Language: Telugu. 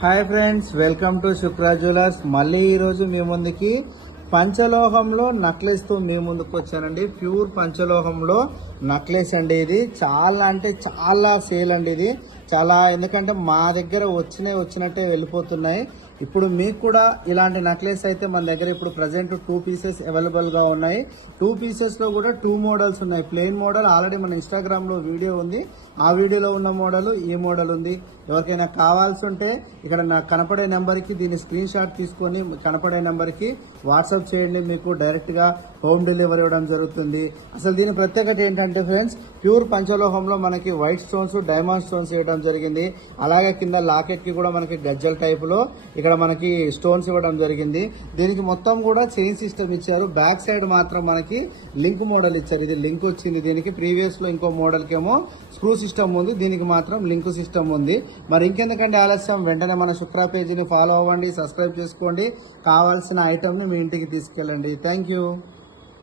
Hi friends, welcome to Shukra jewellers. మళ్ళీ ఈరోజు మీ ముందుకి పంచలోహంలో నక్లెస్ తో మీ ముందుకు వచ్చానండి. ప్యూర్ పంచలోహంలో నక్లెస్ అండి. ఇది చాలా అంటే చాలా సేల్ అండి. ఇది చాలా, ఎందుకంటే మా దగ్గర వచ్చినట్టే వెళ్ళిపోతున్నాయి. ఇప్పుడు మీకు కూడా ఇలాంటి నక్లెస్ అయితే మన దగ్గర ఇప్పుడు ప్రజెంట్ 2 పీసెస్ అవైలబుల్ గా ఉన్నాయి. 2 పీసెస్ లో కూడా 2 మోడల్స్ ఉన్నాయి. ప్లెయిన్ మోడల్ ఆల్రెడీ మన ఇన్స్టాగ్రామ్ లో వీడియో ఉంది. ఆ వీడియోలో ఉన్న మోడల్ ఈ మోడల్ ఉంది. ఎవరికైనా కావాల్సి ఉంటే ఇక్కడ నాకు కనపడే నెంబర్ కి దీని స్క్రీన్ షాట్ తీసుకొని కనపడే నెంబర్ కి వాట్సాప్ చేయండి. మీకు డైరెక్ట్ గా హోమ్ డెలివరీ ఇవ్వడం జరుగుతుంది. అసలు దీని ప్రత్యేకత ఏంటంటే ఫ్రెండ్స్, ప్యూర్ పంచలోహంలో మనకి వైట్ స్టోన్స్, డైమండ్ స్టోన్స్ ఇవ్వడం జరిగింది. అలాగే కింద లాకెట్ కి కూడా మనకి గజ్జల్ టైప్ లో ఇక్కడ మనకి స్టోన్స్ ఇవ్వడం జరిగింది. దీనికి మొత్తం కూడా చైన్ సిస్టమ్ ఇచ్చారు. బ్యాక్ సైడ్ మాత్రం మనకి లింక్ మోడల్ ఇచ్చారు. ఇది లింక్ వచ్చింది. దీనికి ప్రీవియస్ లో ఇంకో మోడల్ కేమో స్క్రూ సిస్టమ్ ఉంది, దీనికి మాత్రం లింక్ సిస్టమ్ ఉంది. మరి ఇంకెందుకంటే ఆలస్యం, వెంటనే మన శుక్రా పేజీని ఫాలో అవ్వండి, సబ్స్క్రైబ్ చేసుకోండి. కావాల్సిన ఐటమ్ ని మీ ఇంటికి తీసుకెళ్ళండి. Thank you.